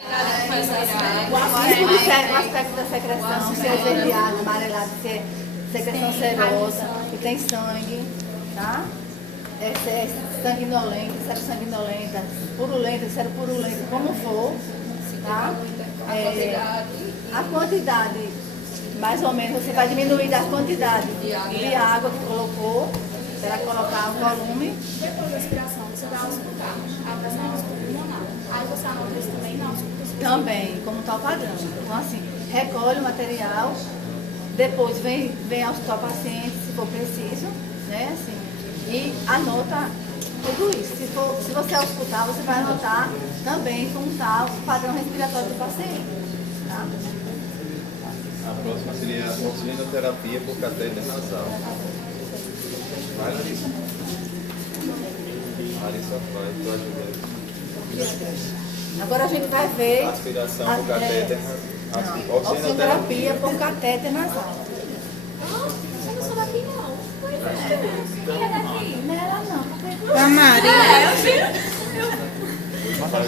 O aspecto da secreção, se é esverdeado, amarelado, se é secreção serosa, que tem sangue, tá? Se é sanguinolenta, se é sanguinolenta, purulenta, se é purulenta, como for, tá? A quantidade, mais ou menos, você vai diminuir a quantidade de água que colocou, para colocar o volume. Depois da aspiração, você vai auscultar. A pressão pulmonar. Aí você anota isso também na auscultação. Também, como está o padrão. Então, assim, recolhe o material, depois vem auscultar o paciente, se for preciso, né, assim, e anota tudo isso. Se você auscultar, você vai anotar também como está o padrão respiratório do paciente, tá? A próxima seria oxigenoterapia por catéter nasal. Vai, Larissa. Larissa faz, tu ajuda. Agora a gente vai ver Aspiração por catéter. oxigenoterapia por catéter nasal. Eu não sou daqui, não. Pois é. Quem é daqui? Não é ela não. A Maria. Eu Vai,